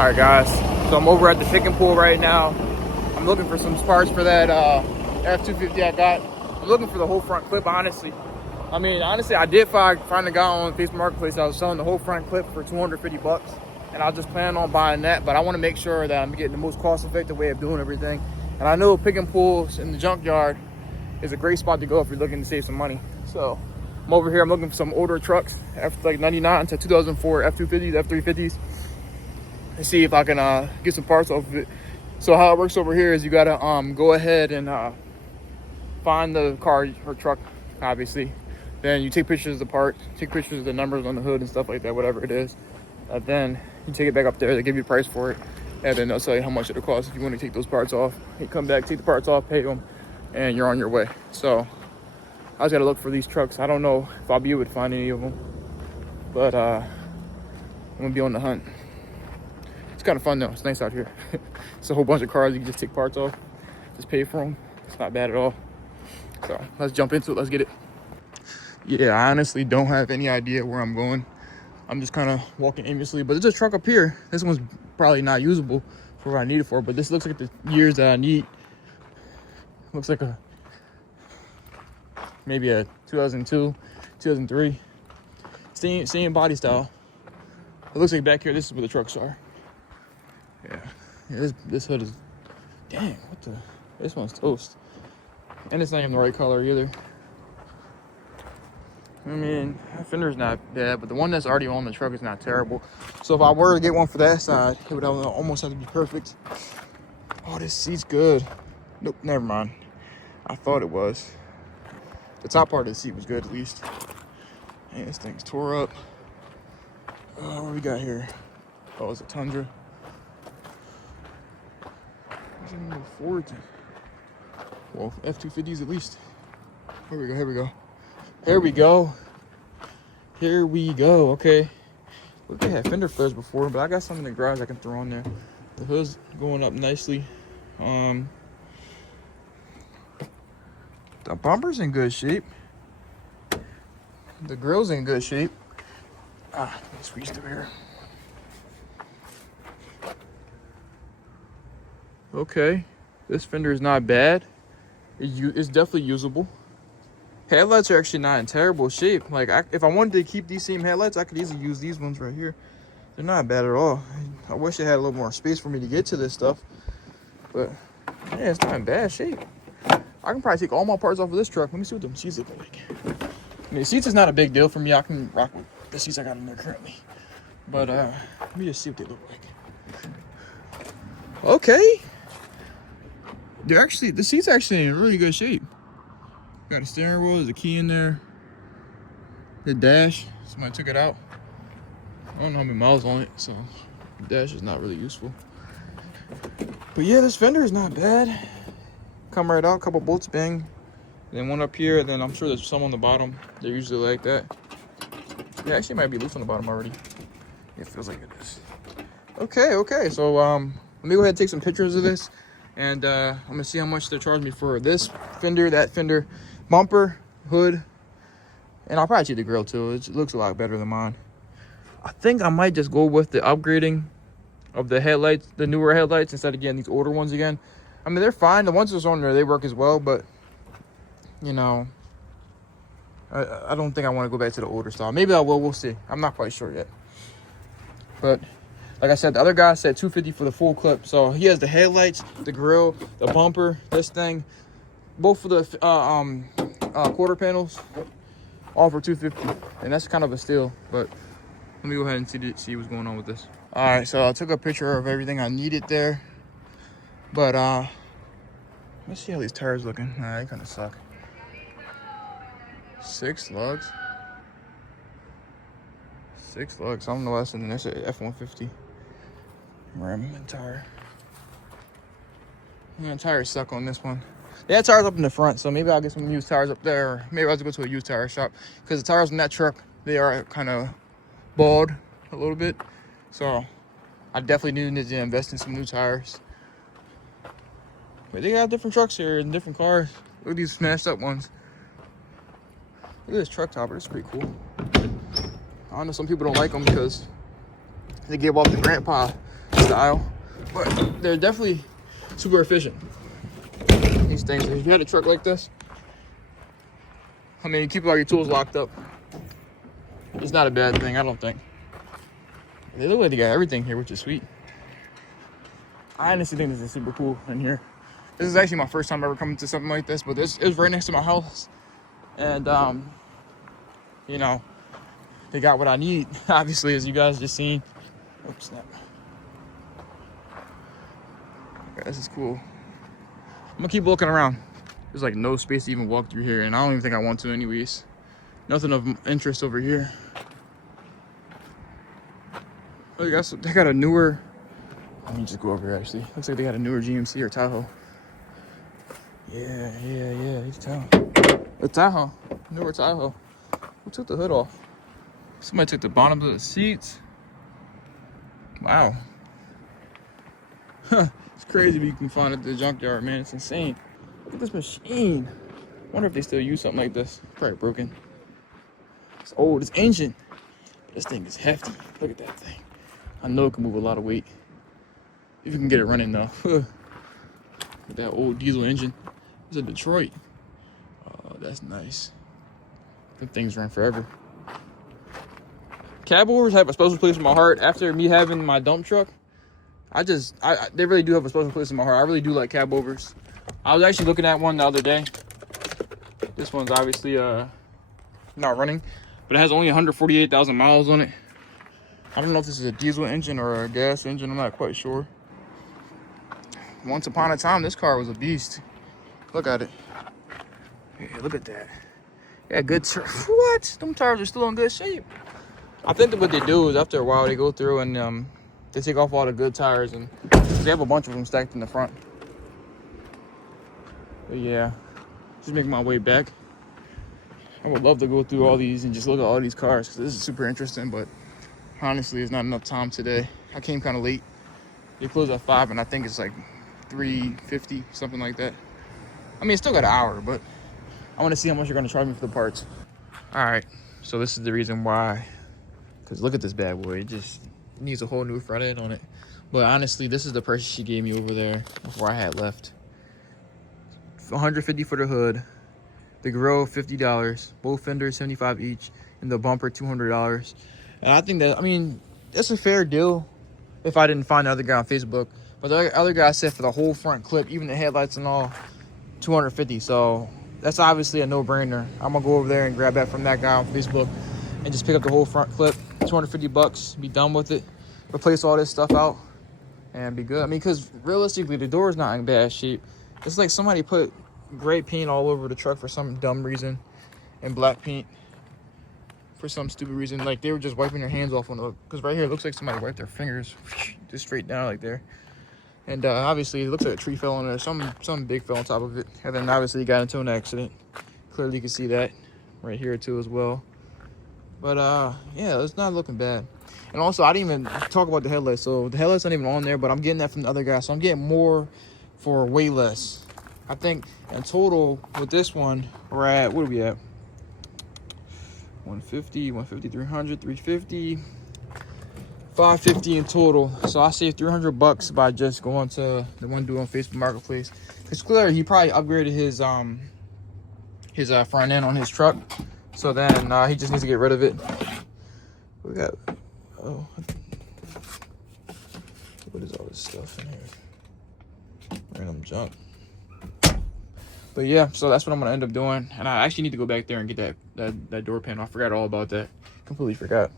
All right, guys. So I'm over at the pick and pull right now. I'm looking for some parts for that F-250 I got. I'm looking for the whole front clip, honestly. I did find a guy on Facebook Marketplace that was selling the whole front clip for 250 bucks. And I was just planning on buying that, but I want to make sure that I'm getting the most cost-effective way of doing everything. And I know pick and pulls in the junkyard is a great spot to go if you're looking to save some money. So I'm over here, I'm looking for some older trucks, like 99 to 2004 F-250s, F-350s. And see if I can get some parts off of it. So how it works over here is you gotta go ahead and find the car or truck, obviously. Then you take pictures of the part, take pictures of the numbers on the hood and stuff like that, whatever it is. Then you take it back up there, they give you a price for it, and then they'll tell you how much it'll cost if you want to take those parts off. You come back, take the parts off, pay them, and you're on your way. So I just gotta look for these trucks. I don't know if I'll be able to find any of them, but I'm gonna be on the hunt. It's kind of fun though, it's nice out here. It's a whole bunch of cars you can just take parts off, just pay for them. It's not bad at all. So let's jump into it, let's get it. Yeah, I honestly don't have any idea where I'm going. I'm just kind of walking aimlessly, but there's a truck up here. This one's probably not usable for what I need it for, but this looks like the years that I need. Looks like maybe a 2002, 2003. Same body style. It looks like back here, this is where the trucks are. Yeah, this hood is, dang, this one's toast. And it's not even the right color either. I mean, that fender's not bad, but the one that's already on the truck is not terrible. So if I were to get one for that side, it would almost have to be perfect. Oh, this seat's good. Nope, never mind. I thought it was. The top part of the seat was good at least. Man, this thing's tore up. What we got here? Oh, it's a Tundra. What's it number 4 to? Well, F-250s at least. Here we go. Okay. Look, they had fender flares before, but I got something in the garage I can throw on there. The hood's going up nicely. The bumper's in good shape. The grill's in good shape. Let me squeeze through here. Okay, this fender is not bad. It's definitely usable. Headlights are actually not in terrible shape. Like, if I wanted to keep these same headlights, I could easily use these ones right here. They're not bad at all. I wish they had a little more space for me to get to this stuff. But, yeah, it's not in bad shape. I can probably take all my parts off of this truck. Let me see what the seats look like. I mean, the seats is not a big deal for me. I can rock with the seats I got in there currently. But, let me just see what they look like. Okay. The seats are actually in really good shape. Got a steering wheel, there's a key in there. The dash, somebody took it out. I don't know how many miles on it, so the dash is not really useful. But yeah, this fender is not bad. Come right out, a couple bolts bang. Then one up here, and then I'm sure there's some on the bottom. They're usually like that. Yeah, actually might be loose on the bottom already. It feels like it is. Okay, so let me go ahead and take some pictures of this. And I'm gonna see how much they're charging me for this fender, that fender, bumper, hood, and I'll probably see the grill too. It looks a lot better than mine. I think I might just go with the upgrading of the headlights, the newer headlights, instead of getting these older ones again. I mean, they're fine. The ones that's on there, they work as well, but you know, I don't think I want to go back to the older style. Maybe I will. We'll see. I'm not quite sure yet. But like I said, the other guy said $250 for the full clip. So he has the headlights, the grill, the bumper, this thing, both for the quarter panels, all for $250, and that's kind of a steal. But let me go ahead and see what's going on with this. All right, so I took a picture of everything I needed there. But let's see how these tires looking. They kind of suck. 6 lugs. 6 lugs. I don't know what's in there. It's an F-150. Rim and tire. Yeah, tires suck on this one. They had tires up in the front, so maybe I'll get some used tires up there. Or maybe I'll just go to a used tire shop, because the tires on that truck, they are kind of bald a little bit. So I definitely need to invest in some new tires. But they got different trucks here and different cars. Look at these smashed up ones. Look at this truck topper. It's pretty cool. I know some people don't like them because they give off the grandpa the aisle, but they're definitely super efficient. These things, if you had a truck like this, I mean, you keep all your tools locked up. It's not a bad thing, I don't think. They look like they got everything here, which is sweet. I honestly think this is super cool in here. This is actually my first time ever coming to something like this, but this is right next to my house. And, you know, they got what I need, obviously, as you guys just seen. Oops, snap. Okay, this is cool. I'm gonna keep looking around. There's like no space to even walk through here, and I don't even think I want to anyways. Nothing of interest over here. Oh, they got a newer, let me just go over here actually. Looks like they got a newer GMC or Tahoe. Yeah, it's Tahoe. A Tahoe, newer Tahoe. Who took the hood off? Somebody took the bottoms of the seats. Wow. It's crazy what you can find at the junkyard, man. It's insane. Look at this machine. Wonder if they still use something like this. Probably broken. It's old, it's ancient. This thing is hefty. Look at that thing. I know it can move a lot of weight. If you can get it running though. With that old diesel engine. It's a Detroit. Oh, that's nice. Them things run forever. Cab overs have a special place in my heart. After me having my dump truck, they really do have a special place in my heart. I really do like cab overs. I was actually looking at one the other day. This one's obviously not running, but it has only 148,000 miles on it. I don't know if this is a diesel engine or a gas engine. I'm not quite sure. Once upon a time, this car was a beast. Look at it. Yeah, look at that. Yeah, good. What? Them tires are still in good shape. I think that what they do is after a while they go through and they take off all the good tires, and they have a bunch of them stacked in the front. But yeah, just making my way back. I would love to go through all these and just look at all these cars because this is super interesting, but honestly, it's not enough time today. I came kind of late. They close at 5, and I think it's like 3:50, something like that. I mean, it's still got an hour, but I want to see how much you're going to charge me for the parts. All right, so this is the reason why. Because look at this bad boy. It just needs a whole new front end on it. But honestly, this is the price she gave me over there before I had left. $150 for the hood. The grill, $50. Both fenders, $75 each. And the bumper, $200. And I think that, I mean, it's a fair deal if I didn't find the other guy on Facebook. But the other guy said for the whole front clip, even the headlights and all, $250. So that's obviously a no-brainer. I'm going to go over there and grab that from that guy on Facebook and just pick up the whole front clip. $250, be done with it. Replace all this stuff out and be good. I mean, because realistically, the door is not in bad shape. It's like somebody put gray paint all over the truck for some dumb reason and black paint for some stupid reason. Like they were just wiping their hands off on it. Because right here, it looks like somebody wiped their fingers just straight down like there. And obviously, it looks like a tree fell on there. Something big fell on top of it. And then obviously, he got into an accident. Clearly, you can see that right here too as well. But yeah, it's not looking bad. And also, I didn't even talk about the headlights. So the headlights aren't even on there, but I'm getting that from the other guy. So I'm getting more for way less. I think in total with this one, we're at, what are we at? 150, 150, 300, 350, 550 in total. So I saved $300 by just going to the one dude on Facebook Marketplace. It's clear he probably upgraded his front end on his truck. So then he just needs to get rid of it. We got, oh, what is all this stuff in here? Random junk. But yeah, so that's what I'm gonna end up doing. And I actually need to go back there and get that door panel. I forgot all about that. Completely forgot.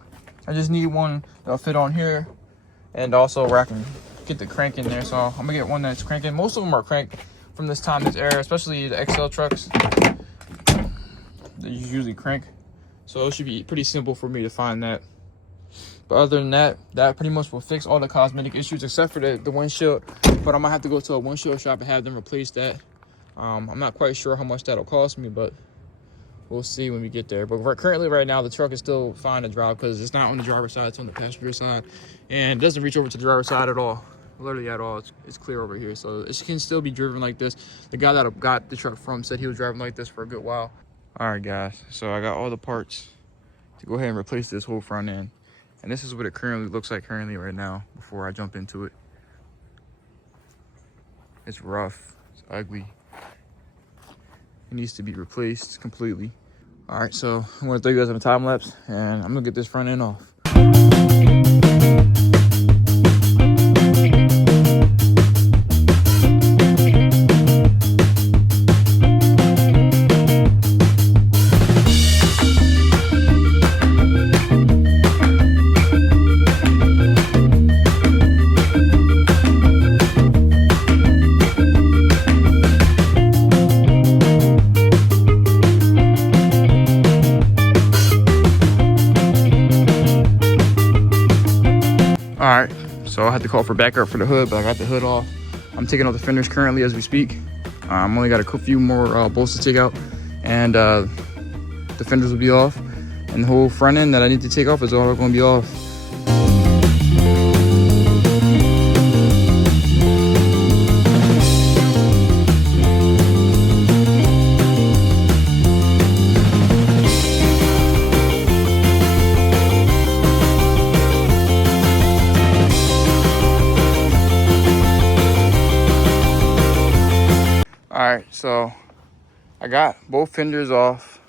I just need one that'll fit on here, and also where I can get the crank in there. So I'm gonna get one that's cranking. Most of them are cranked from this time, this era, especially the XL trucks. They usually crank, so it should be pretty simple for me to find that. But other than that, that pretty much will fix all the cosmetic issues except for the windshield. But I'm gonna have to go to a windshield shop and have them replace that. I'm not quite sure how much that'll cost me, but we'll see when we get there. But currently right now, the truck is still fine to drive because it's not on the driver's side, it's on the passenger side, and it doesn't reach over to the driver's side at all. Literally at all. It's clear over here, so it can still be driven like this. The guy that I got the truck from said he was driving like this for a good while. All right, guys, so I got all the parts to go ahead and replace this whole front end, and this is what it currently looks like right now before I jump into it. It's rough. It's ugly. It needs to be replaced completely. All right, so I'm gonna throw you guys on a time lapse, and I'm gonna get this front end off. All right, so I had to call for backup for the hood, but I got the hood off. I'm taking off the fenders currently as we speak. I'm only got a few more bolts to take out, and the fenders will be off. And the whole front end that I need to take off is all going to be off. All right, so I got both fenders off.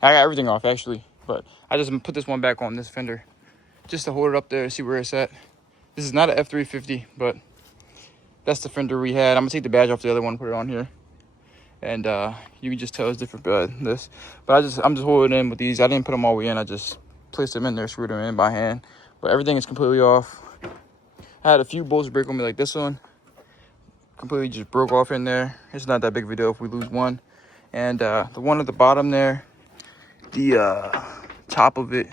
I got everything off actually, but I just put this one back on this fender just to hold it up there, see where it's at. This is not an F-350, but that's the fender we had. I'm gonna take the badge off the other one, put it on here, and you can just tell it's different. This, but I'm just holding it in with these. I didn't put them all the way in. I just placed them in there, screwed them in by hand. But everything is completely off. I had a few bolts break on me, like this one. Completely just broke off in there. It's not that big of a deal if we lose one. And the one at the bottom there, the top of it,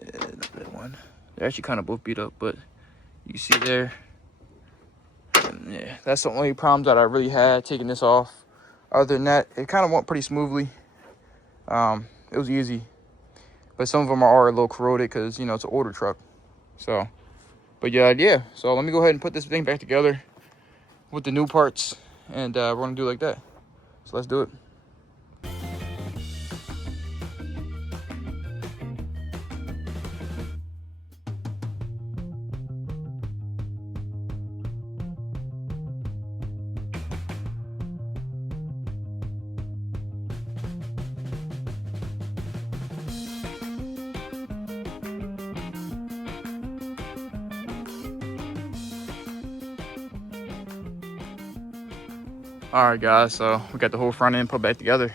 not that one. They're actually kind of both beat up, but you see there. And yeah, that's the only problems that I really had taking this off. Other than that, it kind of went pretty smoothly. It was easy, but some of them are a little corroded because, you know, it's an older truck. So, but yeah. So let me go ahead and put this thing back together with the new parts, and we're gonna do it like that. So let's do it. All right, guys, so we got the whole front end put back together.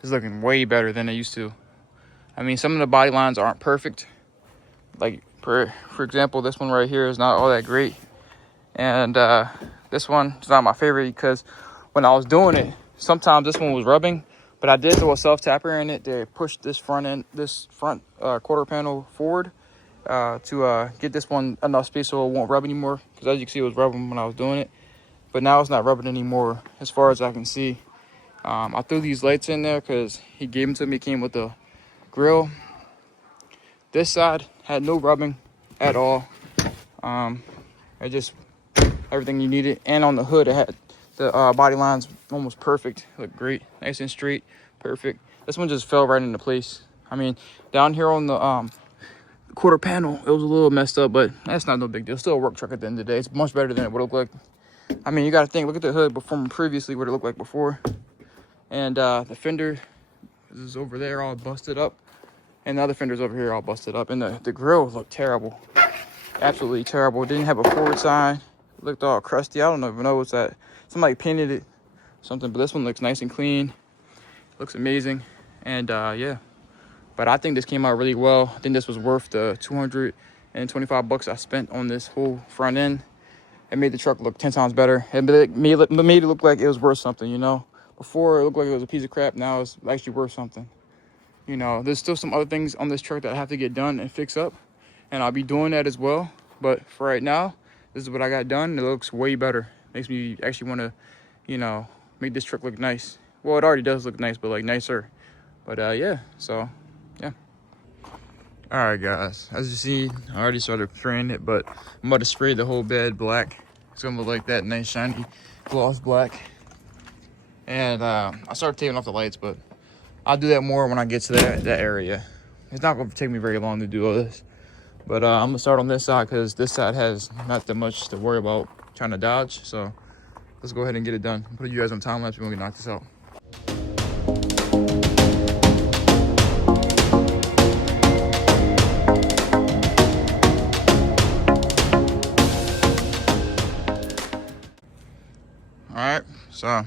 It's looking way better than it used to. I mean, some of the body lines aren't perfect. Like, for example, this one right here is not all that great. And this one is not my favorite because when I was doing it, sometimes this one was rubbing, but I did throw a self-tapper in it to push this front quarter panel forward to get this one enough space so it won't rub anymore. Because as you can see, it was rubbing when I was doing it. But now it's not rubbing anymore as far as I can see. I threw these lights in there because he gave them to me. Came with the grill. This side had no rubbing at all. It just everything you needed. And on the hood, it had the body lines almost perfect. Looked great, nice and straight, perfect. This one just fell right into place. I mean, down here on the quarter panel, it was a little messed up, but that's not no big deal. Still a work truck at the end of the day. It's much better than it would look like. I mean, you got to think, look at the hood from previously, what it looked like before. And the fender is over there all busted up. And the other fender's over here all busted up. And the grill looked terrible. Absolutely terrible. It didn't have a forward sign. It looked all crusty. I don't even know what's that. Somebody painted it, something. But this one looks nice and clean. Looks amazing. And yeah. But I think this came out really well. I think this was worth the $225 I spent on this whole front end. It made the truck look 10 times better. It made it look like it was worth something, you know. Before, it looked like it was a piece of crap. Now it's actually worth something. You know, there's still some other things on this truck that I have to get done and fix up. And I'll be doing that as well. But for right now, this is what I got done. It looks way better. Makes me actually want to, you know, make this truck look nice. Well, it already does look nice, but like nicer. But yeah, so yeah. All right, guys, as you see, I already started spraying it, but I'm about to spray the whole bed black. It's gonna look like that, nice shiny gloss black. And I started taking off the lights, but I'll do that more when I get to that area. It's not gonna take me very long to do all this. But I'm gonna start on this side because this side has not that much to worry about trying to dodge. So let's go ahead and get it done. I'll put you guys on time lapse. We're gonna knock this out. All right, so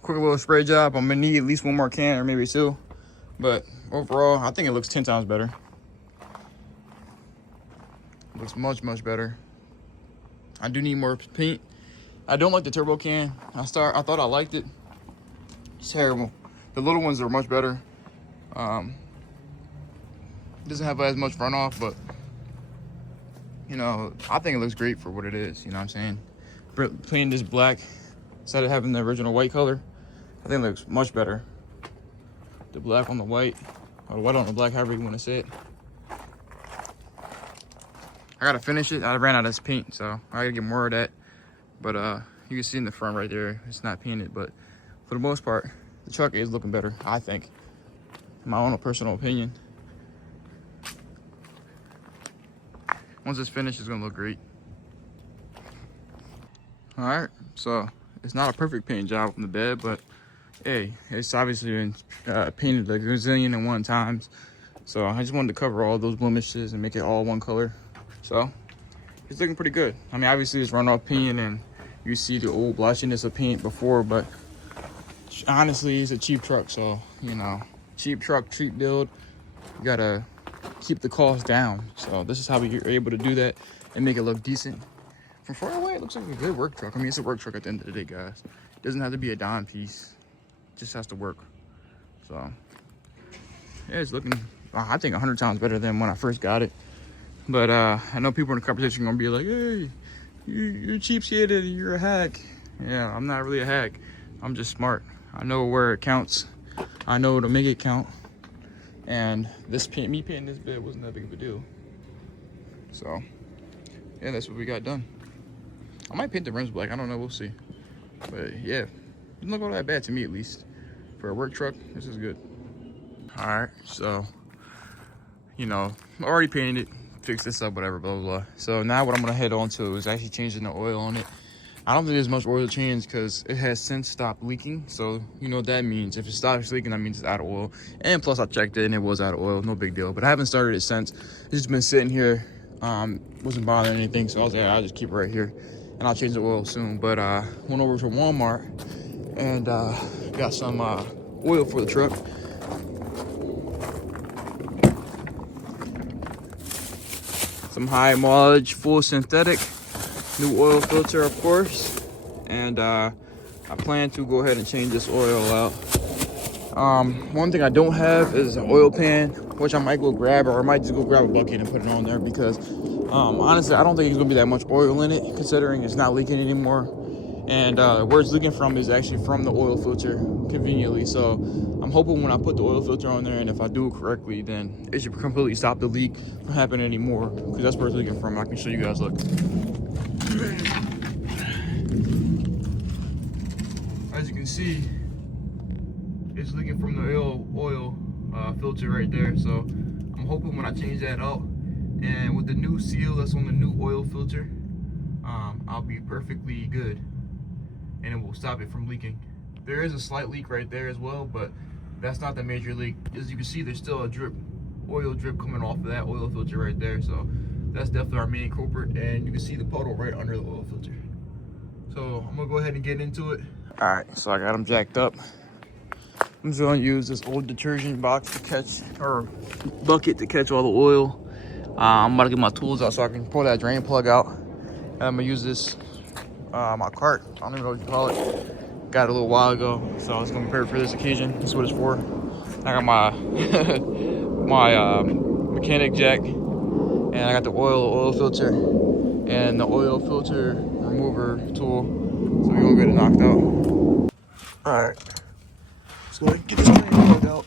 quick little spray job. I'm gonna need at least one more can or maybe two, but overall, I think it looks 10 times better. It looks much better. I do need more paint. I don't like the turbo can. I thought I liked it. It's terrible. The little ones are much better. Doesn't have as much runoff, but you know, I think it looks great for what it is. You know what I'm saying? Painting this black instead of having the original white color, I think it looks much better. The black on the white, or the white on the black, however you want to say it. I gotta finish it. I ran out of this paint, so I gotta get more of that. But you can see in the front right there, it's not painted, but for the most part, the truck is looking better, I think. In my own personal opinion. Once it's finished, it's gonna look great. All right, so it's not a perfect paint job on the bed, but hey, it's obviously been painted like a gazillion and one times. So I just wanted to cover all those blemishes and make it all one color. So it's looking pretty good. I mean, obviously it's runoff paint and you see the old blotchiness of paint before, but honestly, it's a cheap truck. So, you know, cheap truck, cheap build. You gotta keep the cost down. So this is how you're able to do that and make it look decent. From far away, it looks like a good work truck. I mean, it's a work truck at the end of the day, guys. It doesn't have to be a dime piece. It just has to work. So, yeah, it's looking, I think, 100 times better than when I first got it. But I know people in the competition are going to be like, hey, you're cheapskated, you're a hack. Yeah, I'm not really a hack. I'm just smart. I know where it counts. I know to make it count. And me painting this bed wasn't that big of a deal. So, yeah, that's what we got done. I might paint the rims black. I don't know. We'll see. But yeah, it doesn't look all that bad to me, at least. For a work truck, this is good. All right, so, you know, I already painted it, fixed this up, whatever, blah, blah, blah. So now what I'm going to head on to is actually changing the oil on it. I don't think there's much oil change because it has since stopped leaking. So, you know what that means. If it stops leaking, that means it's out of oil. And plus, I checked it and it was out of oil. No big deal. But I haven't started it since. It's just been sitting here. Wasn't bothering anything. So I was like, I'll just keep it right here. And I'll change the oil soon. But went over to Walmart and got some oil for the truck. Some high mileage, full synthetic. New oil filter, of course. And I plan to go ahead and change this oil out. One thing I don't have is an oil pan, which I might go grab, or I might just go grab a bucket and put it on there because honestly, I don't think there's gonna be that much oil in it, considering it's not leaking anymore. And where it's leaking from is actually from the oil filter, conveniently. So I'm hoping when I put the oil filter on there, and if I do it correctly, then it should completely stop the leak from happening anymore, because that's where it's leaking from. I can show you guys, look. As you can see, it's leaking from the oil filter right there. So I'm hoping when I change that out, and with the new seal that's on the new oil filter, I'll be perfectly good, and it will stop it from leaking. There is a slight leak right there as well, but that's not the major leak. As you can see, there's still a oil drip coming off of that oil filter right there. So that's definitely our main culprit, and you can see the puddle right under the oil filter. So I'm gonna go ahead and get into it. All right, so I got them jacked up. I'm just gonna use this old detergent box to catch, or bucket to catch all the oil. I'm about to get my tools out so I can pull that drain plug out. And I'm gonna use this, my cart. I don't even know what you call it. Got it a little while ago, so I was gonna prepare for this occasion. That's what it's for. I got my my mechanic jack, and I got the oil filter, and the oil filter remover tool. So we're gonna get it knocked out. All right, so I can get this drain plug out.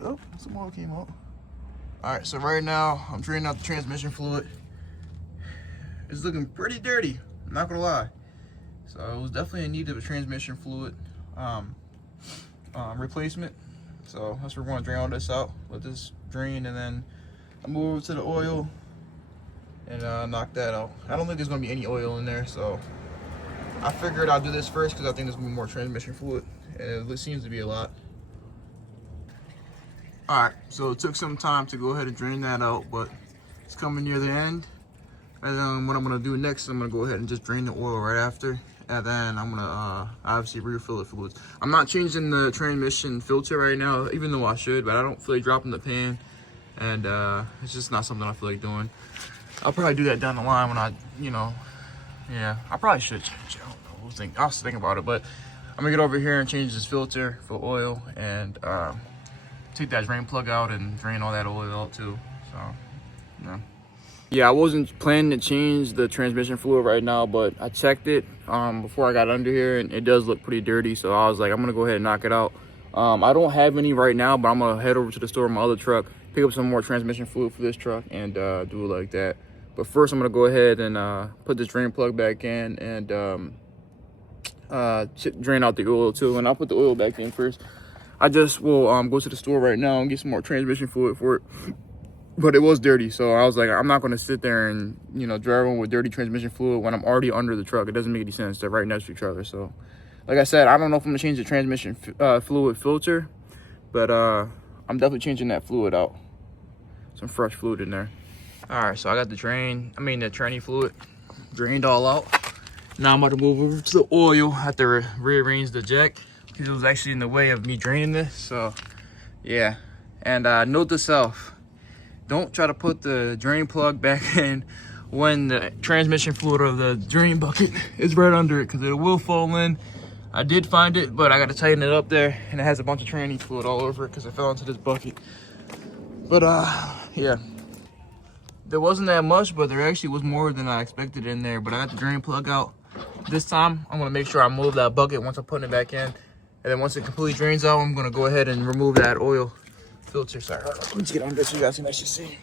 Oh, some oil came out. All right, so right now I'm draining out the transmission fluid. It's looking pretty dirty, I'm not gonna lie. So it was definitely in need of a transmission fluid replacement. So that's where we're going to drain all this out, let this drain, and then I'll move over to the oil and knock that out. I don't think there's going to be any oil in there, so I figured I'll do this first because I think there's going to be more transmission fluid, and it seems to be a lot. Alright, so it took some time to go ahead and drain that out, but it's coming near the end. And then what I'm going to do next, I'm going to go ahead and just drain the oil right after. And then I'm going to obviously refill the fluids. I'm not changing the transmission filter right now, even though I should, but I don't feel like dropping the pan. And it's just not something I feel like doing. I'll probably do that down the line when I, yeah, I probably should change it. I don't know. I was thinking about it, but I'm going to get over here and change this filter for oil and take that drain plug out and drain all that oil out too. So, yeah. Yeah, I wasn't planning to change the transmission fluid right now, but I checked it before I got under here, and it does look pretty dirty. So I was like, I'm gonna go ahead and knock it out. I don't have any right now, but I'm gonna head over to the store with my other truck, pick up some more transmission fluid for this truck, and do it like that. But first, I'm gonna go ahead and put this drain plug back in and drain out the oil too. And I'll put the oil back in first. I just will go to the store right now and get some more transmission fluid for it. But it was dirty, so I was like, I'm not going to sit there and, drive on with dirty transmission fluid when I'm already under the truck. It doesn't make any sense. They're right next to each other. So, like I said, I don't know if I'm going to change the transmission fluid filter, but I'm definitely changing that fluid out. Some fresh fluid in there. All right, so I got the tranny fluid drained all out. Now I'm about to move over to the oil. I have to rearrange the jack because it was actually in the way of me draining this. So, yeah. And note to self. Don't try to put the drain plug back in when the transmission fluid of the drain bucket is right under it, because it will fall in. I did find it, but I got to tighten it up there, and it has a bunch of tranny fluid all over it because it fell into this bucket. But yeah, there wasn't that much, but there actually was more than I expected in there. But I got the drain plug out. This time, I'm gonna make sure I move that bucket once I'm putting it back in, and then once it completely drains out, I'm gonna go ahead and remove that oil filter. Sorry, let me get under so you guys can actually see.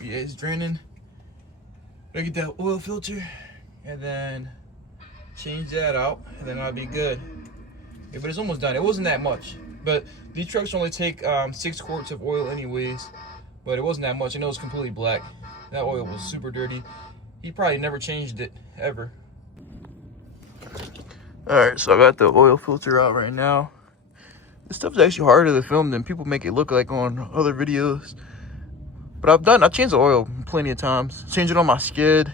Yeah, it's draining. I get that oil filter and then change that out, and then I'll be good. Yeah, but it's almost done. It wasn't that much, but these trucks only take 6 quarts of oil anyways, but it wasn't that much, and it was completely black. That oil was super dirty. He probably never changed it ever. All right, so I got the oil filter out right now. This stuff's actually harder to film than people make it look like on other videos. But I changed the oil plenty of times. Changed it on my skid.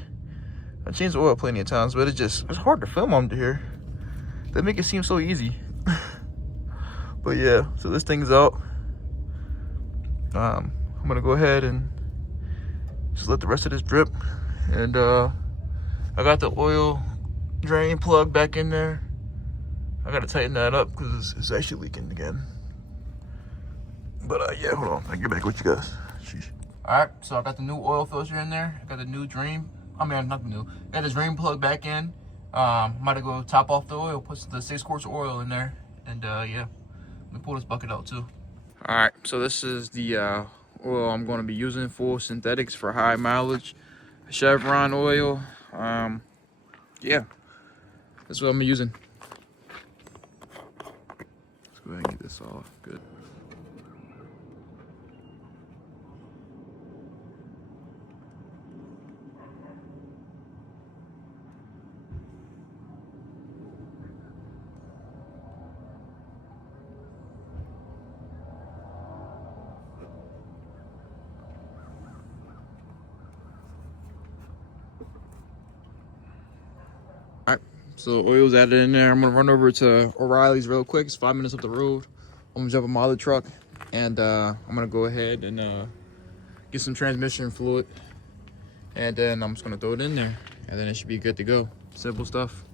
I changed the oil plenty of times, but it's hard to film under here. They make it seem so easy. But yeah, so this thing's out. I'm gonna go ahead and just let the rest of this drip. And I got the oil drain plug back in there. I gotta tighten that up because it's actually leaking again. But yeah, hold on, I'll get back with you guys. Sheesh. All right, so I got the new oil filter in there. I got the new drain, not the new. I got the drain plug back in. I'm about to go top off the oil, put the 6 quarts of oil in there. And yeah, let me pull this bucket out too. All right, so this is the oil I'm gonna be using, full synthetics for high mileage. Chevron oil. Yeah, that's what I'm using. Go ahead and get this off. Good. All right, so oil's added in there. I'm gonna run over to O'Reilly's real quick. It's 5 minutes up the road. I'm gonna jump in my other truck, and I'm gonna go ahead and get some transmission fluid, and then I'm just gonna throw it in there, and then it should be good to go. Simple stuff.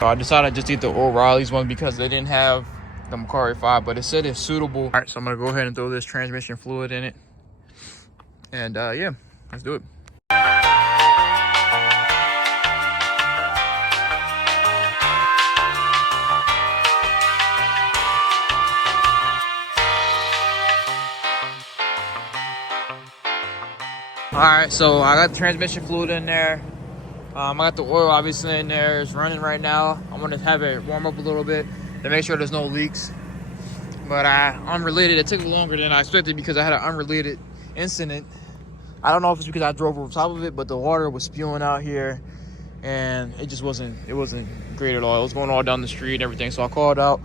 So I decided to just eat the O'Reilly's one because they didn't have the Macari 5, but it said it's suitable. All right, so I'm gonna go ahead and throw this transmission fluid in it, and yeah, let's do it. All right, so I got the transmission fluid in there. I got the oil obviously in there. It's running right now. I'm gonna have it warm up a little bit to make sure there's no leaks. But unrelated, it took longer than I expected because I had an unrelated incident. I don't know if it's because I drove over top of it, but the water was spewing out here, and it wasn't great at all. It was going all down the street and everything. So I called out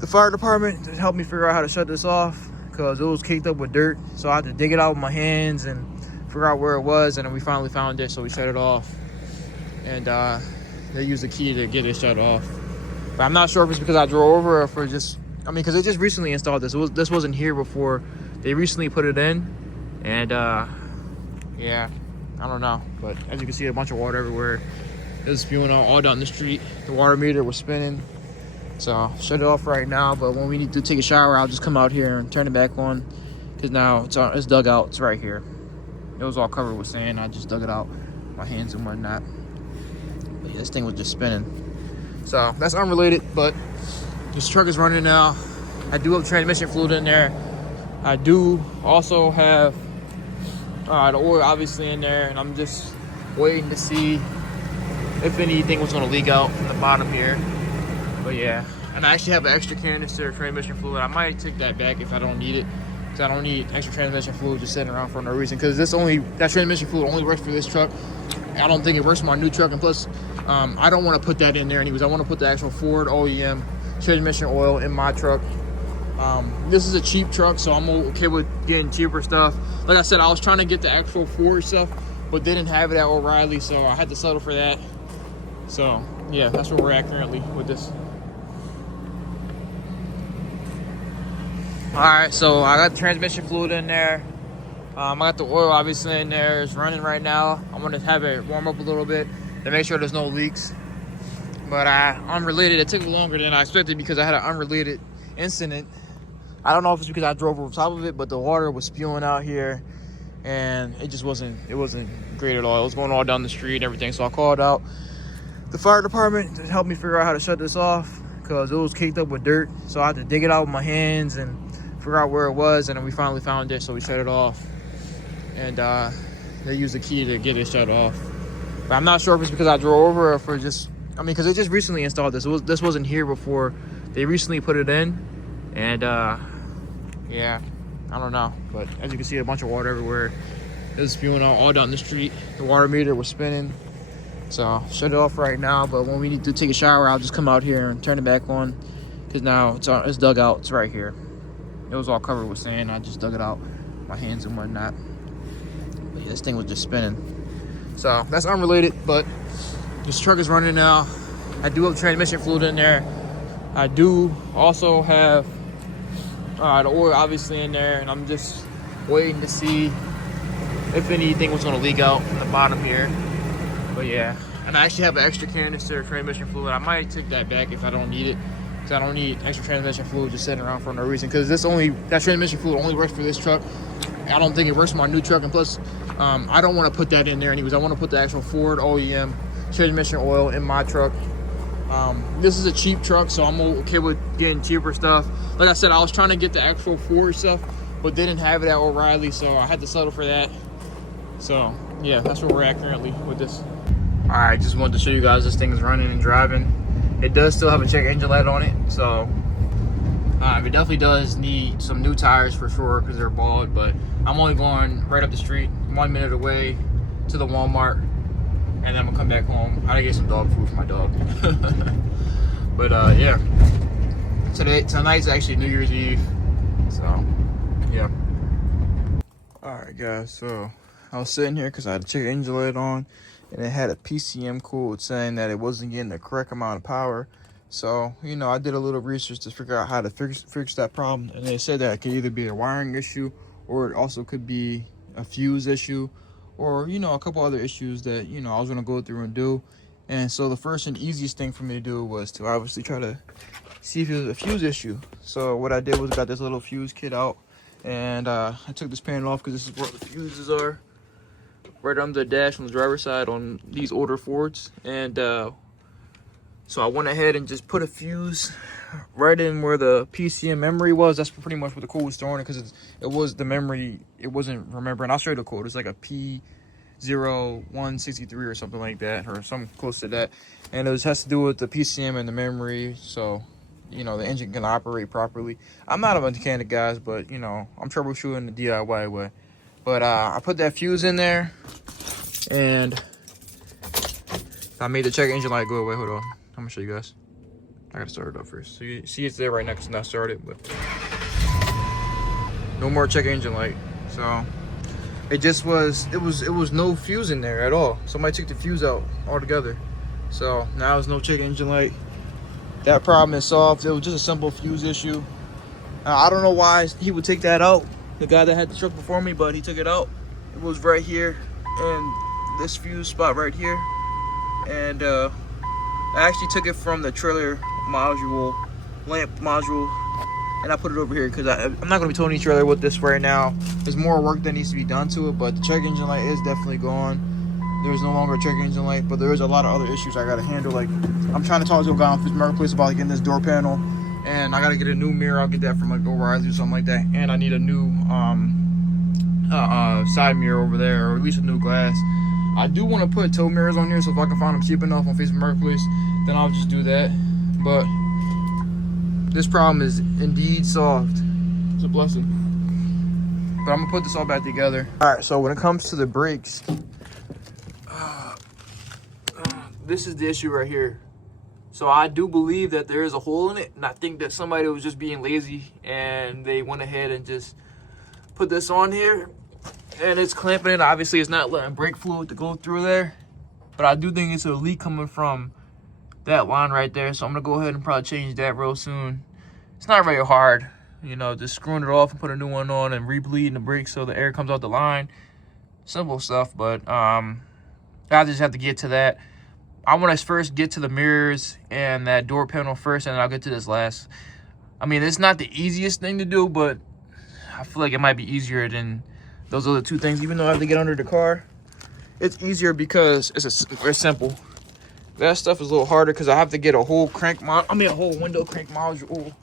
the fire department to help me figure out how to shut this off because it was caked up with dirt. So I had to dig it out with my hands and figure out where it was, and then we finally found it, so we shut it off. And they used the key to get it shut off. But I'm not sure if it's because I drove over or if we're just, because they just recently installed this. This wasn't here before. They recently put it in, and yeah, I don't know. But as you can see, a bunch of water everywhere. It was spewing all down the street. The water meter was spinning. So I'll shut it off right now, but when we need to take a shower, I'll just come out here and turn it back on, because now it's dug out. It's right here. It was all covered with sand. I just dug it out, my hands and whatnot. But yeah, this thing was just spinning. So that's unrelated, but this truck is running now. I do have transmission fluid in there. I do also have the oil obviously in there, and I'm just waiting to see if anything was going to leak out from the bottom here. But yeah, and I actually have an extra canister of transmission fluid. I might take that back if I don't need it, because I don't need extra transmission fluid just sitting around for no reason, because that transmission fluid only works for this truck. I don't think it works for my new truck, and plus I don't want to put that in there anyways. I want to put the actual Ford OEM transmission oil in my truck. This is a cheap truck, so I'm okay with getting cheaper stuff. Like I said, I was trying to get the actual Ford stuff, but didn't have it at O'Reilly, so I had to settle for that. So yeah, that's where we're at currently with this. All right, so I got the transmission fluid in there. I got the oil obviously in there. It's running right now. I'm gonna have it warm up a little bit to make sure there's no leaks. But unrelated, it took longer than I expected because I had an unrelated incident. I don't know if it's because I drove over top of it, but the water was spewing out here, and it wasn't great at all. It was going all down the street and everything. So I called out the fire department to help me figure out how to shut this off because it was caked up with dirt. So I had to dig it out with my hands and figure out where it was, and then we finally found it, so we shut it off. And they used the key to get it shut off. But I'm not sure if it's because I drove over or if we're just, because they just recently installed this. This wasn't here before. They recently put it in, and yeah, I don't know. But as you can see, a bunch of water everywhere. It was spewing all down the street. The water meter was spinning. So I'll shut it off right now, but when we need to take a shower, I'll just come out here and turn it back on, because now it's dug out. It's right here. It was all covered with sand. I just dug it out, my hands and whatnot. But yeah, this thing was just spinning. So that's unrelated, but this truck is running now. I do have transmission fluid in there. I do also have the oil obviously in there, and I'm just waiting to see if anything was going to leak out from the bottom here. But yeah, and I actually have an extra canister of transmission fluid. I might take that back if I don't need it, because I don't need extra transmission fluid just sitting around for no reason, because that transmission fluid only works for this truck. I don't think it works for my new truck, and plus I don't want to put that in there anyways. I want to put the actual Ford OEM transmission oil in my truck. This is a cheap truck, so I'm okay with getting cheaper stuff. Like I said, I was trying to get the actual Ford stuff, but didn't have it at O'Reilly, so I had to settle for that. So yeah, that's where we're at currently with this. All right, just wanted to show you guys this thing is running and driving. It does still have a check engine light on it, so it definitely does need some new tires for sure because they're bald. But I'm only going right up the street, 1 minute away to the Walmart, and then I'm gonna come back home. I gotta get some dog food for my dog. But yeah, tonight's actually New Year's Eve, so yeah. All right, guys. So I was sitting here because I had a check engine light on, and it had a PCM code saying that it wasn't getting the correct amount of power. So, I did a little research to figure out how to fix that problem, and they said that it could either be a wiring issue, or it also could be a fuse issue, or a couple other issues that I was going to go through and do. And so the first and easiest thing for me to do was to obviously try to see if it was a fuse issue. So what I did was got this little fuse kit out, and I took this panel off because this is where the fuses are, right under the dash on the driver's side on these older Fords. And so I went ahead and just put a fuse right in where the PCM memory was. That's pretty much where the code was throwing it, because it was the memory. It wasn't remembering. I'll show you the code. It's like a 0163 or something like that, or something close to that. And it has to do with the PCM and the memory, so you know the engine can operate properly. I'm not a mechanic, guys, but you know I'm troubleshooting the DIY way. But I put that fuse in there, and I made the check engine light go away. Hold on, I'm gonna show you guys. I gotta start it up first. So you see it's there right now because it's not started, but no more check engine light. So it just was, it was no fuse in there at all. Somebody took the fuse out altogether. So now there's no check engine light. That problem is solved. It was just a simple fuse issue. I don't know why he would take that out, the guy that had the truck before me, but he took it out. It was right here, and this fuse spot right here. And I actually took it from the trailer module, lamp module, and I put it over here because I'm not going to be towing each trailer with this right now. There's more work that needs to be done to it, but the check engine light is definitely gone. There's no longer a check engine light, but there is a lot of other issues I got to handle. Like, I'm trying to talk to a guy on Fish Marketplace about getting this door panel, and I got to get a new mirror. I'll get that from like O'Reilly or something like that, and I need a new side mirror over there, or at least a new glass. I do want to put tow mirrors on here, so if I can find them cheap enough on Facebook Marketplace, then I'll just do that. But this problem is indeed solved. It's a blessing. But I'm gonna put this all back together. All right, so when it comes to the brakes, this is the issue right here. So I do believe that there is a hole in it, and I think that somebody was just being lazy and they went ahead and just put this on here, and it's clamping it. Obviously, it's not letting brake fluid to go through there, but I do think it's a leak coming from that line right there. So I'm gonna go ahead and probably change that real soon. It's not very hard, you know, just screwing it off and put a new one on and re-bleeding the brakes so the air comes out the line. Simple stuff, but I just have to get to that. I want to first get to the mirrors and that door panel first, and then I'll get to this last. I mean, it's not the easiest thing to do, but I feel like it might be easier than those other two things. Even though I have to get under the car, it's easier because it's simple. That stuff is a little harder because I have to get a whole whole window crank module.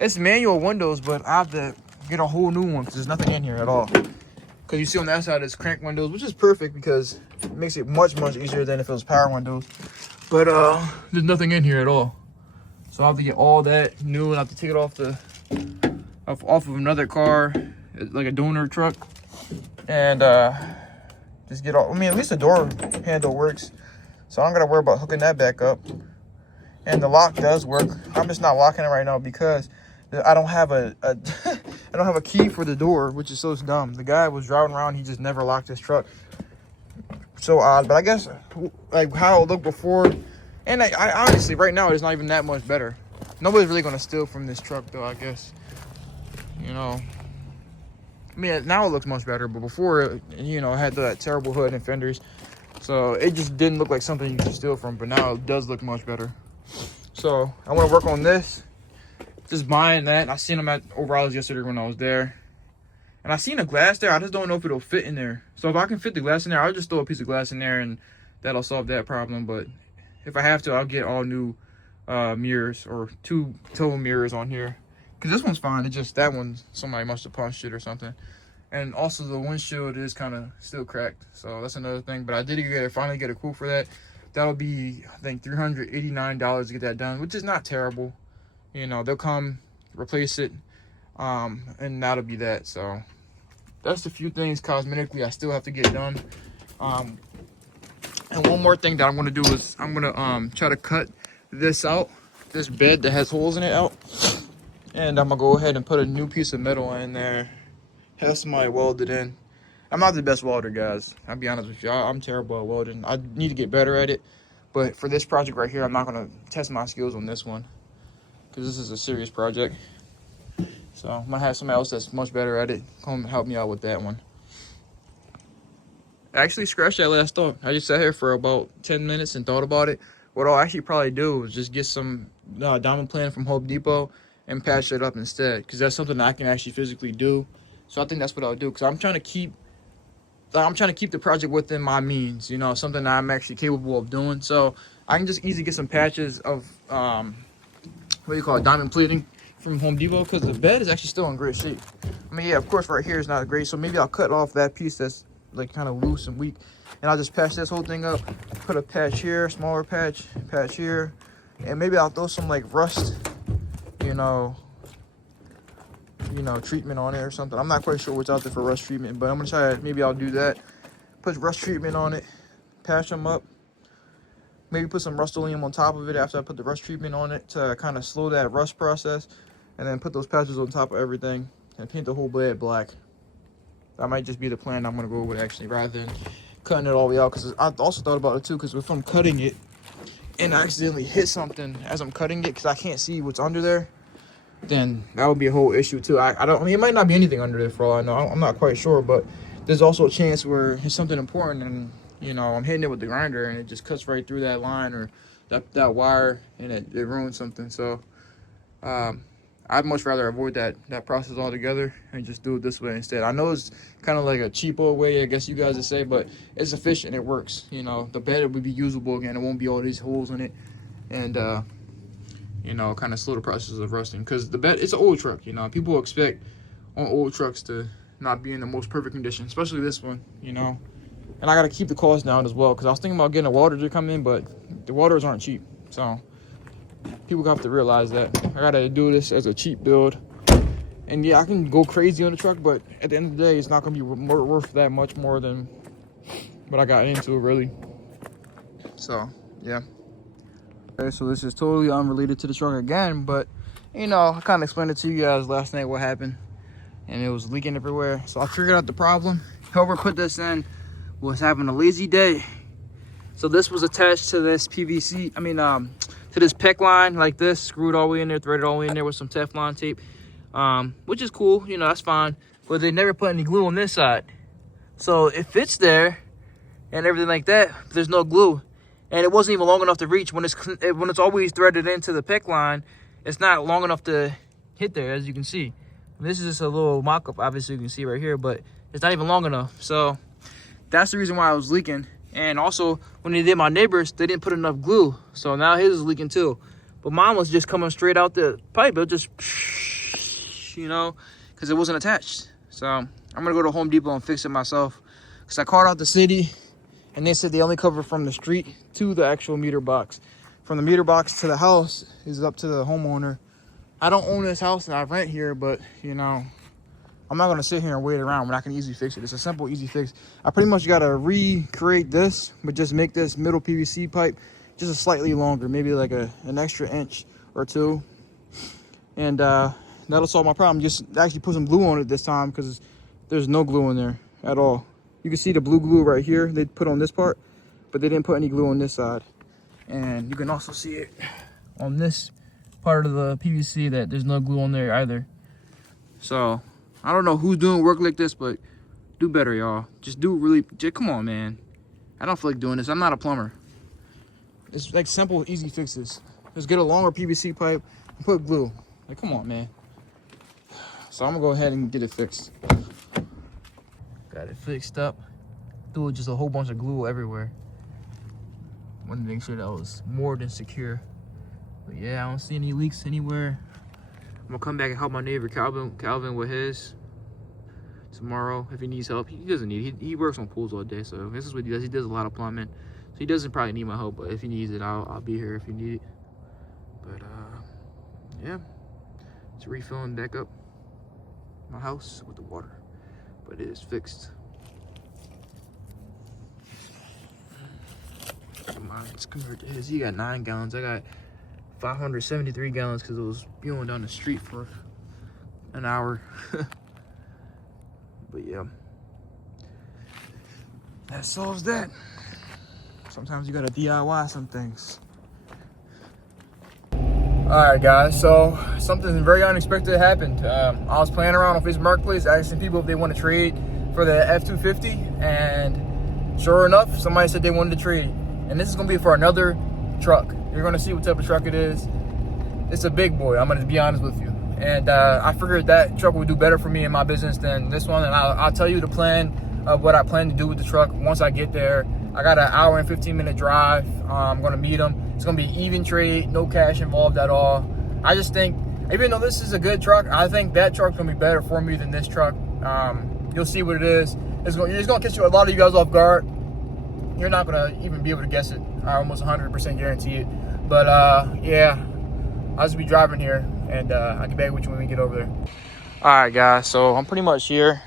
It's manual windows, but I have to get a whole new one because there's nothing in here at all. Because you see on that side it's crank windows, which is perfect because it makes it much easier than if it was power windows. But there's nothing in here at all. So I have to get all that new, and I have to take it off of another car, like a donor truck, and just get all. I mean, at least the door handle works, so I don't gotta worry about hooking that back up. And the lock does work. I'm just not locking it right now because I don't have I don't have a key for the door, which is so dumb. The guy was driving around, he just never locked his truck. So odd, but I guess like how it looked before, and I honestly right now it's not even that much better. Nobody's really gonna steal from this truck though, I guess. You know, I mean now it looks much better, but before, you know, it had that terrible hood and fenders, so it just didn't look like something you could steal from. But now it does look much better. So I want to work on this. Just buying that. I seen them at O'Reilly's yesterday when I was there, and I seen a glass there. I just don't know if it'll fit in there. So if I can fit the glass in there, I'll just throw a piece of glass in there, and that'll solve that problem. But if I have to, I'll get all new mirrors, or 2 tow mirrors on here, because this one's fine. It's just that one, somebody must have punched it or something. And also the windshield is kind of still cracked, so that's another thing. But I did finally get a quote for that. That'll be, I think, $389 to get that done, which is not terrible. You know, they'll come replace it, and that'll be that. So that's a few things cosmetically I still have to get done. And one more thing that I'm gonna do is I'm gonna try to cut this out, this bed that has holes in it out, and I'm gonna go ahead and put a new piece of metal in there, have somebody weld it in. I'm not the best welder, guys. I'll be honest with you. I'm terrible at welding. I need to get better at it, but for this project right here, I'm not gonna test my skills on this one, because this is a serious project. So I'm gonna have somebody else that's much better at it come help me out with that one. I actually scratched that last thought. I just sat here for about 10 minutes and thought about it. What I'll actually probably do is just get some diamond plane from Home Depot and patch it up instead, because that's something I can actually physically do. So I think that's what I'll do, because I'm trying to keep the project within my means, you know, something that I'm actually capable of doing. So I can just easily get some patches of what do you call it, diamond plating from Home Depot, because the bed is actually still in great shape. I mean, yeah, of course right here is not great, so maybe I'll cut off that piece that's like kind of loose and weak. And I'll just patch this whole thing up, put a patch here, smaller patch here, and maybe I'll throw some like rust, you know, treatment on it or something. I'm not quite sure what's out there for rust treatment, but I'm gonna try. Maybe I'll do that. Put rust treatment on it, patch them up. Maybe put some Rust-Oleum on top of it after I put the rust treatment on it to kind of slow that rust process, and then put those patches on top of everything and paint the whole blade black. That might just be the plan I'm gonna go with actually, rather than cutting it all the way out. Because I also thought about it too, because if I'm cutting it and I accidentally hit something as I'm cutting it because I can't see what's under there, then that would be a whole issue too. I mean, it might not be anything under there for all I know. I'm not quite sure, but there's also a chance where it's something important and, you know, I'm hitting it with the grinder and it just cuts right through that line or that wire, and it ruins something. So I'd much rather avoid that process altogether and just do it this way instead. I know it's kind of like a cheapo way, I guess you guys would say, but it's efficient. It works. You know, the bed would be usable again. It won't be all these holes in it, and you know, kind of slow the process of rusting. Because the bed, it's an old truck. You know, people expect on old trucks to not be in the most perfect condition, especially this one. You know. And I got to keep the cost down as well, because I was thinking about getting a welder to come in, but the welders aren't cheap. So people have to realize that. I got to do this as a cheap build. And yeah, I can go crazy on the truck, but at the end of the day, it's not going to be worth that much more than what I got into, really. So, yeah. Okay, so this is totally unrelated to the truck again, but, you know, I kind of explained it to you guys last night what happened. And it was leaking everywhere. So I figured out the problem. Whoever put this in was having a lazy day. So this was attached to this PVC, to this PEC line like this, screwed all the way in there, threaded all the way in there with some Teflon tape, which is cool, you know, that's fine. But they never put any glue on this side. So it fits there and everything like that, but there's no glue. And it wasn't even long enough to reach. When it's always threaded into the PEC line, it's not long enough to hit there, as you can see. This is just a little mock-up, obviously you can see right here, but it's not even long enough. So that's the reason why I was leaking. And also, when they did my neighbors, they didn't put enough glue. So now his is leaking too. But mine was just coming straight out the pipe. It just, you know, because it wasn't attached. So I'm going to go to Home Depot and fix it myself. Because I called out the city, and they said they only cover from the street to the actual meter box. From the meter box to the house is up to the homeowner. I don't own this house and I rent here, but, you know, I'm not going to sit here and wait around when I can easily fix it. It's a simple, easy fix. I pretty much got to recreate this, but just make this middle PVC pipe just a slightly longer, maybe like an extra inch or two. And that'll solve my problem. Just actually put some glue on it this time, because there's no glue in there at all. You can see the blue glue right here they put on this part, but they didn't put any glue on this side. And you can also see it on this part of the PVC that there's no glue on there either. So I don't know who's doing work like this, but do better, y'all. Just come on, man. I don't feel like doing this. I'm not a plumber. It's like simple, easy fixes. Just get a longer PVC pipe and put glue. Like, come on, man. So I'm gonna go ahead and get it fixed. Got it fixed up. Threw just a whole bunch of glue everywhere. Wanted to make sure that was more than secure. But yeah, I don't see any leaks anywhere. I'm gonna come back and help my neighbor Calvin with his tomorrow if he needs help. He doesn't need it. He works on pools all day, so this is what he does. He does a lot of plumbing, so he doesn't probably need my help. But if he needs it, I'll be here if he need it. But yeah, it's refilling back up my house with the water, but it is fixed. Come on, let's convert to his. He got 9 gallons. I got 573 gallons because it was spewing down the street for an hour. But yeah, that solves that. Sometimes you gotta DIY some things. Alright guys, so something very unexpected happened. I was playing around on Facebook Marketplace asking people if they want to trade for the F-250, and sure enough, somebody said they wanted to trade. And this is gonna be for another truck. You're gonna see what type of truck it is. It's a big boy, I'm gonna be honest with you. And I figured that truck would do better for me in my business than this one. And I'll tell you the plan of what I plan to do with the truck once I get there. I got an hour and 15-minute drive. I'm gonna meet them. It's gonna be even trade, no cash involved at all. I just think, even though this is a good truck, I think that truck's gonna be better for me than this truck. You'll see what it is. It's gonna catch you, a lot of you guys off guard. You're not gonna even be able to guess it. I almost 100% guarantee it. But yeah, I'll just be driving here, and I'll get back with you when we get over there. All right, guys. So I'm pretty much here.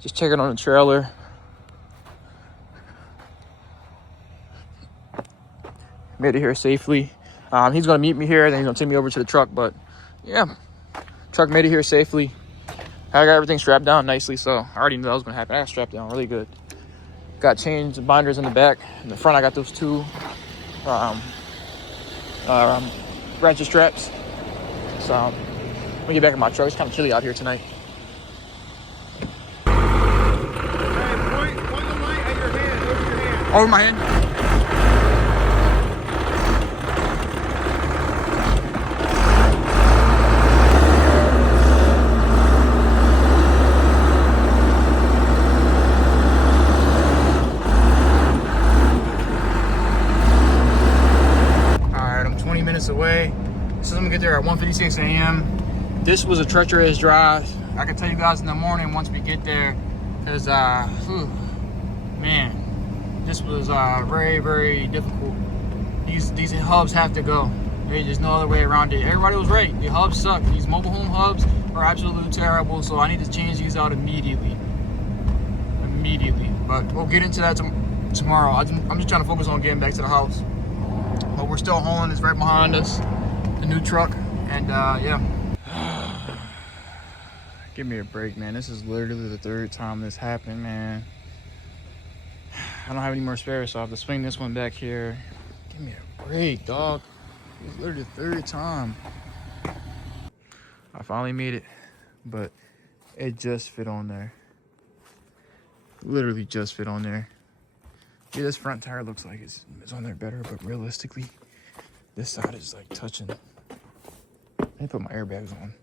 Just checking on the trailer. Made it here safely. He's gonna meet me here, then he's gonna take me over to the truck. But yeah, truck made it here safely. I got everything strapped down nicely, so I already knew that was gonna happen. I got strapped down really good. Got chains and binders in the back. In the front, I got those two ratchet straps. So I'm gonna get back in my truck. It's kind of chilly out here tonight. Hey, point the light at your hand, over your hand. Over my hand. Away. So I'm gonna get there at 1:56 a.m. This was a treacherous drive. I can tell you guys in the morning once we get there, because man, this was very, very difficult. These hubs have to go. There's no other way around it. Everybody was right. The hubs suck. These mobile home hubs are absolutely terrible. So I need to change these out immediately. But we'll get into that tomorrow. I'm just trying to focus on getting back to the house. But we're still hauling. It's right behind us, the new truck, and yeah. Give me a break, man. This is literally the third time this happened, man. I don't have any more spares, so I have to swing this one back here. Give me a break, dog. It's literally the third time. I finally made it, but it just fit on there. Literally just fit on there. Yeah, this front tire looks like it's on there better, but realistically, this side is like touching. I didn't put my airbags on.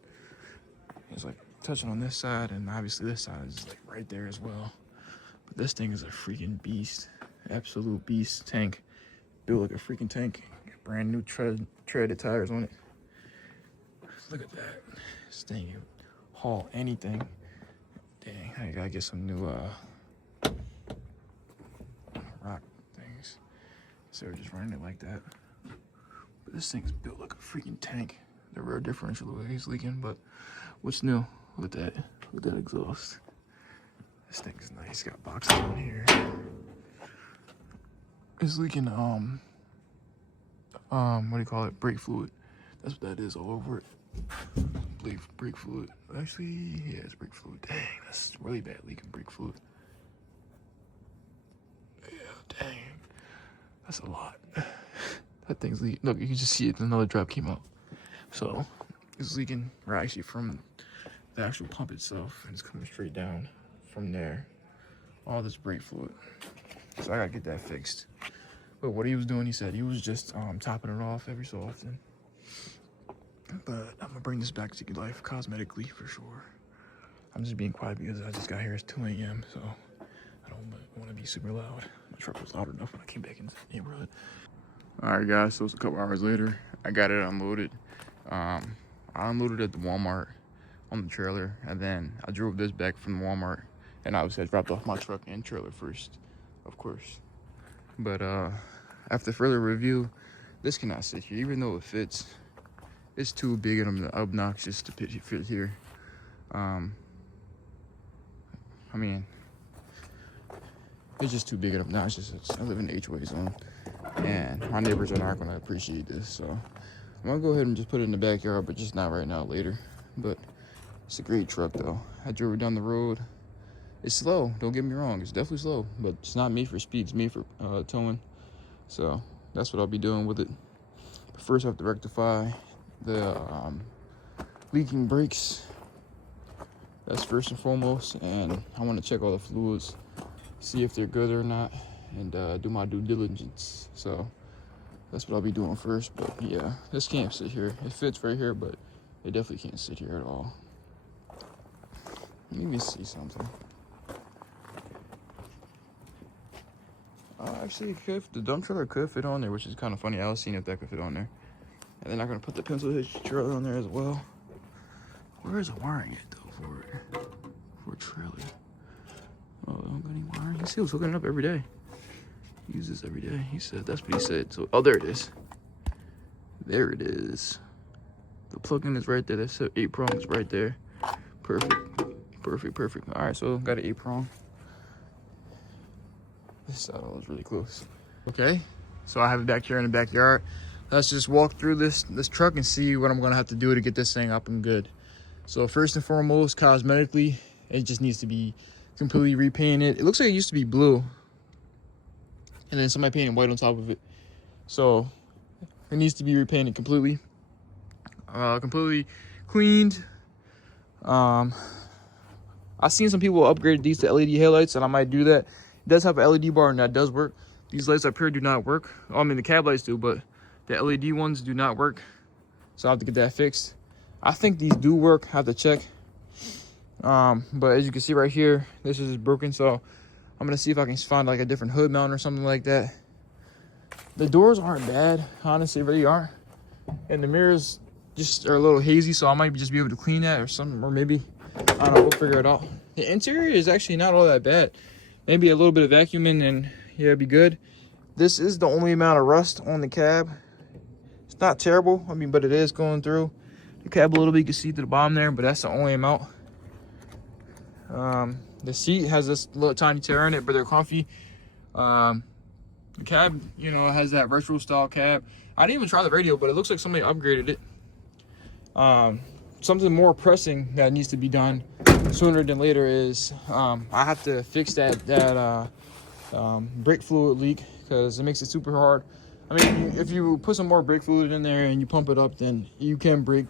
It's like touching on this side, and obviously this side is like right there as well. But this thing is a freaking beast. Absolute beast tank. Built like a freaking tank. Brand new treaded tires on it. Look at that. This thing can haul anything. Dang, I gotta get some new rock things. So we're just running it like that. But this thing's built like a freaking tank. The rear differential is leaking, but what's new? Look at that. Look at that exhaust. This thing's nice. Got boxes on here. It's leaking what do you call it? Brake fluid. That's what that is all over it. Brake fluid. Actually, yeah, it's brake fluid. Dang, that's really bad leaking brake fluid. Yeah, dang. That's a lot. That thing's leaking. Look, you can just see it. Another drop came out. So, it's leaking right actually from the actual pump itself. And it's coming straight down from there. All this brake fluid. So I gotta get that fixed. But what he was doing, he said he was just topping it off every so often. But I'm gonna bring this back to life cosmetically for sure. I'm just being quiet because I just got here. It's 2 a.m. So I don't want to be super loud. My truck was loud enough when I came back in the neighborhood. All right, guys. So it's a couple hours later. I got it unloaded. I unloaded at the Walmart on the trailer, and then I drove this back from the Walmart. And obviously I dropped off my truck and trailer first, of course. But after further review, this cannot sit here, even though it fits. It's too big and obnoxious to fit here. I mean, it's just too big and obnoxious. I live in the HOA zone, and my neighbors are not going to appreciate this. So I'm going to go ahead and just put it in the backyard, but just not right now, later. But it's a great truck, though. I drove it down the road. It's slow, don't get me wrong. It's definitely slow, but it's not made for speed. It's made for towing. So that's what I'll be doing with it. But first, I have to rectify the leaking brakes. That's first and foremost. And I want to check all the fluids, see if they're good or not, and do my due diligence. So that's what I'll be doing first. But yeah, this can't sit here. It fits right here, but it definitely can't sit here at all. Let me see something. Actually, the dump trailer could fit on there, which is kind of funny. I was seeing if that could fit on there. And then I'm going to put the pencil hitch trailer on there as well. Where is the wiring at, though, for a trailer? Oh, I don't got any wiring. He was hooking it up every day. He uses this every day. He said, that's what he said. So, oh, there it is. There it is. The plug-in is right there. That's 8 prongs right there. Perfect. Perfect, perfect. All right, so got an 8 prong. This saddle is really close. Okay, so I have it back here in the backyard. Let's just walk through this truck and see what I'm gonna have to do to get this thing up and good. So first and foremost, cosmetically, it just needs to be completely repainted. It looks like it used to be blue, and then somebody painted white on top of it. So it needs to be repainted completely, completely cleaned. I've seen some people upgrade these to LED headlights, and I might do that. It does have an LED bar, and that does work. These lights up here do not work. Oh, I mean, the cab lights do, but the LED ones do not work. So I have to get that fixed. I think these do work. I have to check. But as you can see right here, this is broken. So I'm gonna see if I can find like a different hood mount or something like that. The doors aren't bad, honestly, really aren't. And the mirrors just are a little hazy, so I might just be able to clean that or something, or maybe, I don't know, we'll figure it out. The interior is actually not all that bad. Maybe a little bit of vacuuming and yeah, it'd be good. This is the only amount of rust on the cab. It's not terrible, I mean, but it is going through the cab a little bit. You can see to the bottom there, but that's the only amount. The seat has this little tiny tear in it, but they're comfy. The cab, you know, has that retro style cab. I didn't even try the radio, but it looks like somebody upgraded it. Something more pressing that needs to be done sooner than later is I have to fix that brake fluid leak, because it makes it super hard. I mean, if you put some more brake fluid in there and you pump it up, then you can brake.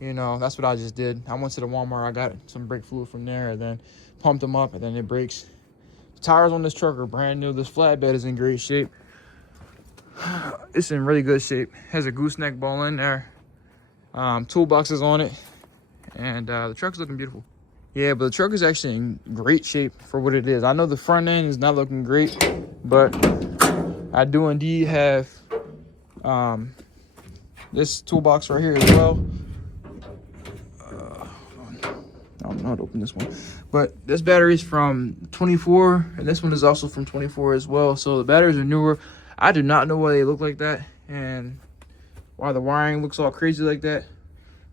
You know, that's what I just did. I went to the Walmart, I got some brake fluid from there, and then pumped them up, and then it brakes. The tires on this truck are brand new. This flatbed is in great shape. It's in really good shape. Has a gooseneck ball in there. Toolboxes on it, and the truck's looking beautiful. Yeah, but the truck is actually in great shape for what it is. I know the front end is not looking great, but I do indeed have this toolbox right here as well. I don't know how to open this one, but this battery is from 24, and this one is also from 24 as well. So the batteries are newer. I do not know why they look like that and why the wiring looks all crazy like that,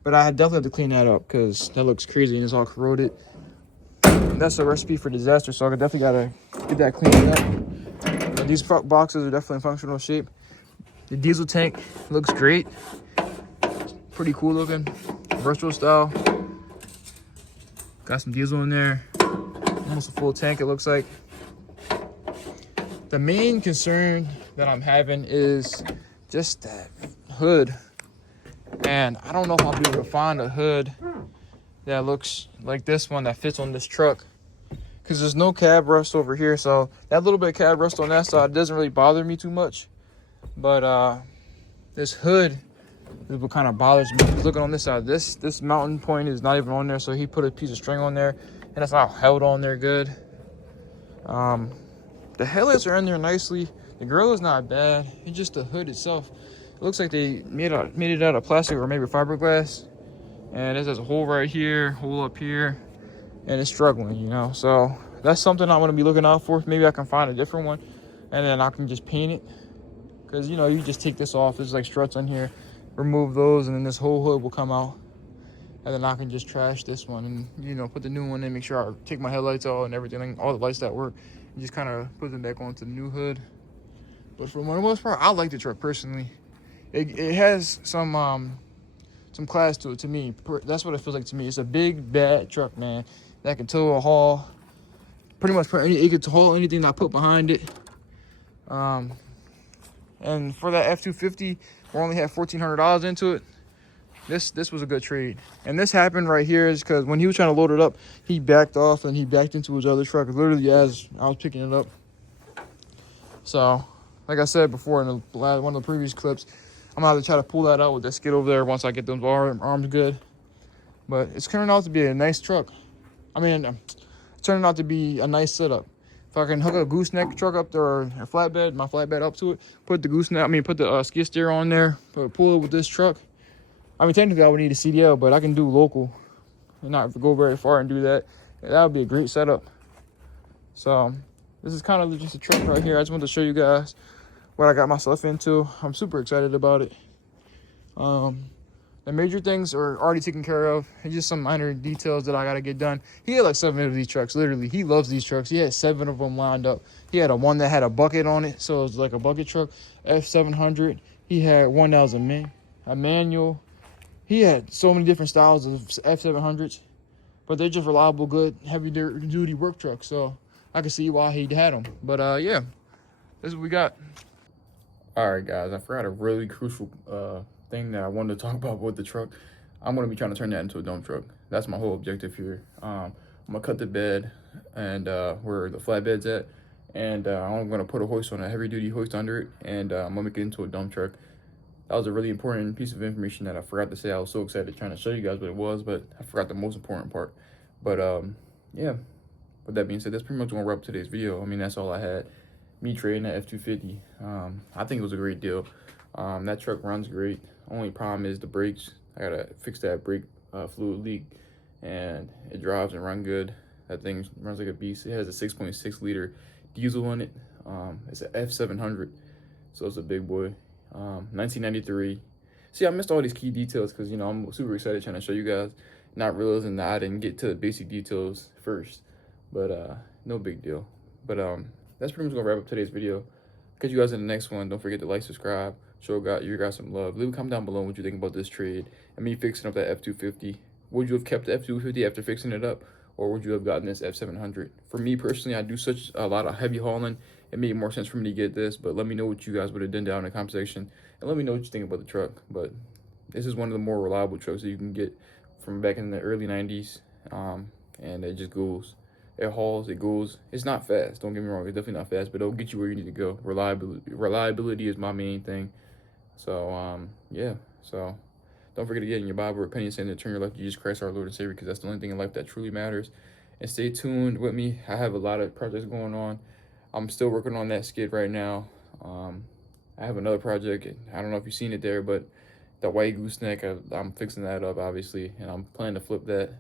but I definitely have to clean that up because that looks crazy and it's all corroded. And that's a recipe for disaster, so I definitely gotta get that cleaned up. And these front boxes are definitely in functional shape. The diesel tank looks great. It's pretty cool looking, retro style. Got some diesel in there, almost a full tank it looks like. The main concern that I'm having is just that hood, and I don't know if I'll be able to find a hood that looks like this one that fits on this truck, because there's no cab rust over here. So that little bit of cab rust on that side doesn't really bother me too much, but this hood is what kind of bothers me. Looking on this side, this mountain point is not even on there, so he put a piece of string on there and it's not held on there good. The headlights are in there nicely. The grill is not bad. It's just the hood itself. It looks like they made it out of plastic or maybe fiberglass. And it has a hole right here, hole up here, and it's struggling, you know. So that's something I'm gonna be looking out for. Maybe I can find a different one, and then I can just paint it. Cause you know, you just take this off. There's like struts on here. Remove those, and then this whole hood will come out. And then I can just trash this one, and you know, put the new one in. Make sure I take my headlights out and everything, all the lights that work, and just kind of put them back onto the new hood. But for the most part, I like the truck personally. It has some class to it to me. That's what it feels like to me. It's a big bad truck, man, that can tow a haul. Pretty much, it could haul anything I put behind it. And for that F-250, we only had $1,400 into it. This was a good trade. And this happened right here is because when he was trying to load it up, he backed off and he backed into his other truck literally as I was picking it up. So, like I said before in one of the previous clips, I'm gonna have to try to pull that out with that skid over there once I get those arms good. But it's turning out to be a nice truck. I mean, it's turning out to be a nice setup. If I can hook a gooseneck truck up there, or a flatbed, my flatbed up to it, put the skid steer on there, pull it with this truck. I mean, technically I would need a CDL, but I can do local and not go very far and do that. That would be a great setup. So this is kind of just a truck right here. I just wanted to show you guys what I got myself into. I'm super excited about it. The major things are already taken care of. It's just some minor details that I gotta get done. He had like 7 of these trucks. Literally, he loves these trucks. He had 7 of them lined up. He had one that had a bucket on it, so it was like a bucket truck. F-700. He had one that was a manual. He had so many different styles of F-700s, but they're just reliable, good, heavy-duty work trucks. So I can see why he had them. But yeah, this is what we got. All right, guys. I forgot a really crucial thing that I wanted to talk about with the truck. I'm gonna be trying to turn that into a dump truck. That's my whole objective here. I'm gonna cut the bed and where the flatbed's at, and I'm gonna put a hoist on, a heavy duty hoist under it, and I'm gonna make it into a dump truck. That was a really important piece of information that I forgot to say. I was so excited trying to show you guys what it was, but I forgot the most important part. But yeah, with that being said, that's pretty much gonna wrap up today's video. I mean, that's all I had. Me trading that F-250. I think it was a great deal. That truck runs great. Only problem is the brakes. I gotta fix that brake fluid leak, and it drives and runs good. That thing runs like a beast. It has a 6.6 liter diesel in it. It's an F-700, so it's a big boy. 1993. See, I missed all these key details because, you know, I'm super excited trying to show you guys, not realizing that I didn't get to the basic details first. But no big deal. But that's pretty much gonna wrap up today's video. Catch you guys in the next one. Don't forget to like, subscribe, show you guys some love. Leave a comment down below what you think about this trade and me fixing up that F-250. Would you have kept the F-250 after fixing it up, or would you have gotten this F-700? For me personally, I do such a lot of heavy hauling. It made more sense for me to get this, but let me know what you guys would have done down in the comment section, and let me know what you think about the truck. But this is one of the more reliable trucks that you can get from back in the early 90s, and it just goes. It hauls, it goes. It's not fast, don't get me wrong, it's definitely not fast, but it'll get you where you need to go. Reliability is my main thing. So yeah, so don't forget to get in your Bible, repent and sin, and turn your life to Jesus Christ, our Lord and Savior, because that's the only thing in life that truly matters. And stay tuned with me. I have a lot of projects going on. I'm still working on that skid right now. I have another project. I don't know if you've seen it there, but the white gooseneck, I'm fixing that up, obviously, and I'm planning to flip that.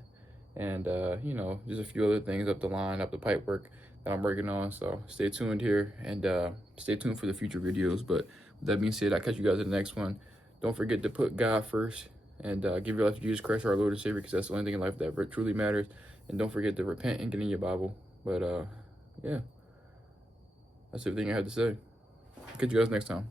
And you know, there's a few other things up the line, up the pipe work that I'm working on. So stay tuned here, and stay tuned for the future videos. But with that being said, I'll catch you guys in the next one. Don't forget to put God first, and give your life to Jesus Christ, our Lord and Savior, because that's the only thing in life that truly matters. And don't forget to repent and get in your Bible. But yeah, that's everything I had to say. Catch you guys next time.